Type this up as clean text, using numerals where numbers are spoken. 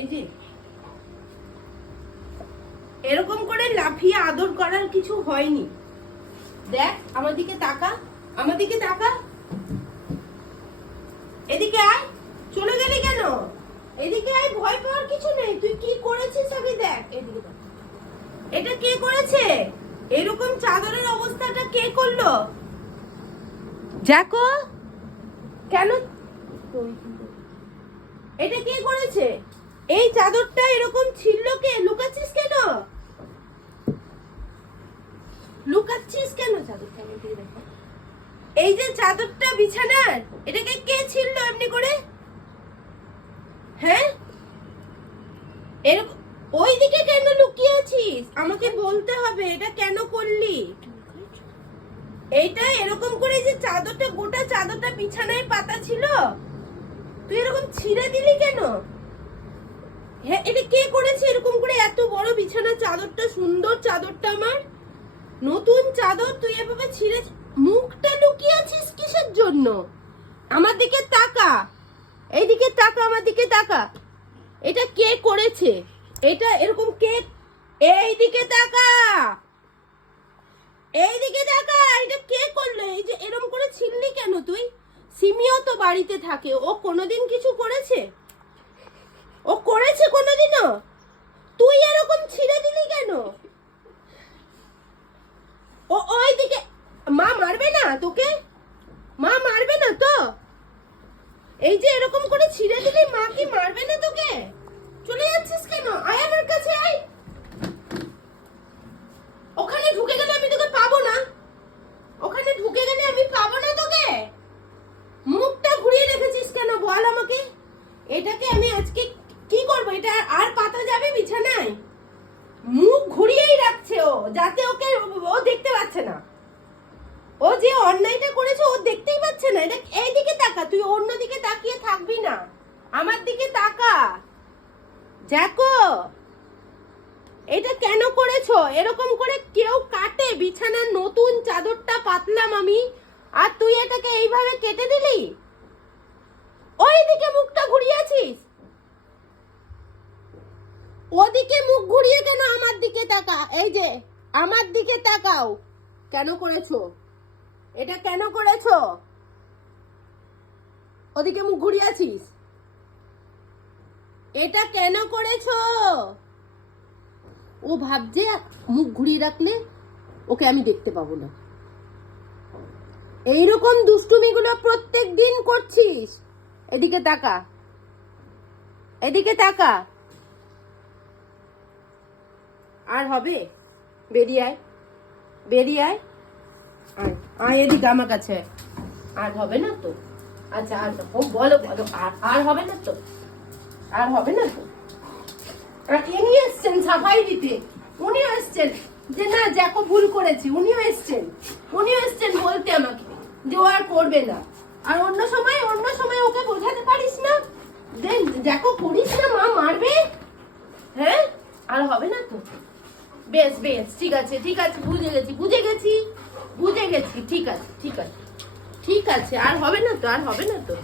এই যে এরকম করে লাফিয়ে আদর করার কিছু হয়নি। দেখ আমার দিকে তাকা, আমার দিকে তাকা, এদিকে আয়। চলে গেলি কেন? এদিকে আয়, ভয় পাওয়ার কিছু নেই। তুই কি করেছিস আগে দেখ। এদিকে দেখ, এটা কে করেছে? এরকম চাদরের অবস্থাটা কে করলো? জ্যাকো কেন? এটা কে করেছে? এই চাদরটা এরকম ছিল কে? লুকাচ্ছিস কেন? লুকাচ্ছিস কেন চাদরটা? এই যে চাদরটা বিছানার, এটাকে কে ছিল এমনি করে? হ্যাঁ, এরকম ওইদিকে কেন লুকিয়ে আছিস? আমাকে বলতে হবে এটা কেন করলি। এইটা এরকম করে যে চাদরটা, গোটা চাদরটা বিছানায় পাতা ছিল, তুই এরকম ছিঁড়ে দিলি কেন? হ্যাঁ, এটা কে করেছে এরকম করে? এত বড় বিছানার চাদরটা, সুন্দর চাদরটা, আমার নতুন চাদর, তুই এভাবে ছিঁড়ে। মুখটা লুকিয়ে আছিস কিসের জন্য? আমার দিকে তাকা, এইদিকে তাকা, আমার দিকে তাকা। এটা কে করেছে? এটা এরকম কে? এইদিকে তাকা, এইদিকে তাকা। এটা কে করলো? এই যে এরকম করে ছিঁড়লি কেন তুই? সিমিও তো বাড়িতে থাকে, ও কোনোদিন কিছু করেছে? ও করেছে কোনোদিনও? তুই এরকম ছিঁড়ে দিলি কেন? ও ওইদিকে, মা মারবে না তোকে? মা মারবে না তো? এই যে এরকম করে ছিঁড়ে দিলি, মা কি মারবে না তোকে? চলে যাচ্ছিস কেন? আয় আমার কাছে আয়। ওখানে ঢুকে গেলে আমি তোকে পাবো না। ওখানে ঢুকে গেলে আমি পাবো না তোকে। মুখটা ঘুরিয়ে রেখেছিস কেন বল আমাকে? এটাকে আমি আজকে কি করবো? এটা আর পাতা যাবে বিছানায়? মুখ ঘুরিয়েই রাখছে ও, যাতে ওকে ও দেখতে পাচ্ছে না। ও যে অন্যায়টা করেছে ও দেখতেই পাচ্ছে না। এটা এইদিকে তাকা, তুই অন্যদিকে তাকিয়ে থাকবি না, আমার দিকে তাকা। জ্যাকো, এটা কেন করেছো? এরকম করে কেউ কাটে বিছানার নতুন চাদরটা পাতলাম আমি, আর তুই এটাকে এইভাবে কেটে দিলি? ওইদিকে মুখটা ঘুরিয়েছিস, ওদিকে মুখ ঘুরিয়ে কেন? আমার দিকে তাকা, এই যে আমার দিকে তাকাও। কেন করেছো এটা? কেন করেছো? ওদিকে মুখ ঘুরিয়েছিস, এটা কেন করেছো? ও ভাবছে মুখ ঘুরিয়ে রাখলে ওকে আমি দেখতে পাবো না। এইরকম দুষ্টুমিগুলো প্রত্যেক দিন করছিস। এদিকে তাকা, এদিকে তাকা। আর হবে? বেরিয়ে আয়, বেরিয়ে আয়, আয় আয় এদিকে আমার কাছে। আর হবে না তো? আচ্ছা আর বলো বলো, আর হবে না তো? আর হবে না তো? আর ইনি এসছেন সাফাই দিতে, উনিও এসছেন যে না জ্যাকো ভুল করেছি, উনিও এসছেন বলতে আমাকে যে ও আর করবে না। আর অন্য সময় ওকে বোঝাতে পারিস না যে জ্যাকো করিস না, মা মারবে। হ্যাঁ, আর হবে না তো? বেশ বেশ, ঠিক আছে ঠিক আছে, বুঝে গেছি, ঠিক আছে ঠিক আছে ঠিক আছে। আর হবে না তো? আর হবে না তো?